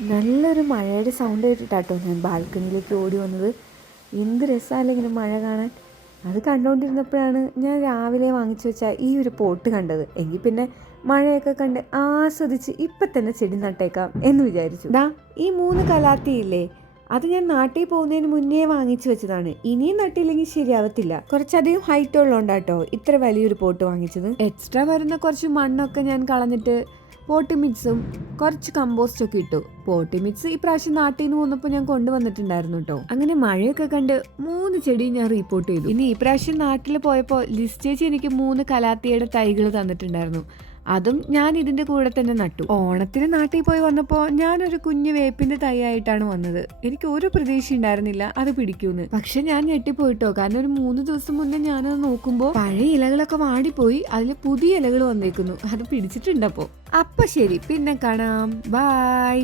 നല്ലൊരു മഴയുടെ സൗണ്ട് കേട്ടിട്ടാട്ടോ ഞാൻ ബാൽക്കണിയിലേക്ക് ഓടി വന്നത്. എന്ത് രസമല്ലെങ്കിലും ഇങ്ങനെ മഴ കാണാൻ. അത് കണ്ടുകൊണ്ടിരുന്നപ്പോഴാണ് ഞാൻ രാവിലെ വാങ്ങിച്ചു വെച്ച ഈ ഒരു പോട്ട് കണ്ടത്. എങ്കിൽ പിന്നെ മഴയൊക്കെ കണ്ട് ആസ്വദിച്ച് ഇപ്പം തന്നെ ചെടി നട്ടേക്കാം എന്ന് വിചാരിച്ചു. ദാ ഈ മൂന്ന് കലാത്തിയില്ലേ? അത് ഞാൻ നാട്ടിൽ പോകുന്നതിന് മുന്നേ വാങ്ങിച്ചു വെച്ചതാണ്. ഇനിയും നട്ടില്ലെങ്കിൽ ശരിയാവത്തില്ല. കുറച്ചധികം ഹൈറ്റ് ഉള്ളതുകൊണ്ടാട്ടോ ഇത്ര വലിയൊരു പോട്ട് വാങ്ങിച്ചത്. എക്സ്ട്രാ വരുന്ന കുറച്ച് മണ്ണൊക്കെ ഞാൻ കളഞ്ഞിട്ട് പോട്ടി മിക്സും കുറച്ച് കമ്പോസ്റ്റ് ഒക്കെ ഇട്ടു. പോട്ടി മിക്സ് ഇപ്രാവശ്യം നാട്ടിൽ നിന്ന് വന്നപ്പോൾ ഞാൻ കൊണ്ടുവന്നിട്ടുണ്ടായിരുന്നു കേട്ടോ അങ്ങനെ മഴയൊക്കെ കണ്ട് മൂന്ന് ചെടി ഞാൻ റിപ്പോർട്ട് ചെയ്തു. ഇനി ഇപ്രാവശ്യം നാട്ടിൽ പോയപ്പോൾ ലിസ്റ്റ് ചേച്ചി എനിക്ക് മൂന്ന് കലാത്തിയുടെ തൈകൾ തന്നിട്ടുണ്ടായിരുന്നു. അതും ഞാൻ ഇതിന്റെ കൂടെ തന്നെ നട്ടു. ഓണത്തിന് നാട്ടിൽ പോയി വന്നപ്പോൾ ഞാനൊരു കുഞ്ഞു വേപ്പിന്റെ തൈ ആയിട്ടാണ് വന്നത്. എനിക്ക് ഒരു പ്രതീക്ഷ ഉണ്ടായിരുന്നില്ല അത് പിടിക്കൂന്ന്. പക്ഷെ ഞാൻ ഞെട്ടിപ്പോയിട്ടോ? കാരണം ഒരു മൂന്ന് ദിവസം മുന്നേ ഞാനത് നോക്കുമ്പോൾ പഴയ ഇലകളൊക്കെ വാടിപ്പോയി അതിൽ പുതിയ ഇലകൾ വന്നേക്കുന്നു. അത് പിടിച്ചിട്ടുണ്ടപ്പോ അപ്പൊ. ശരി പിന്നെ കാണാം. ബായ്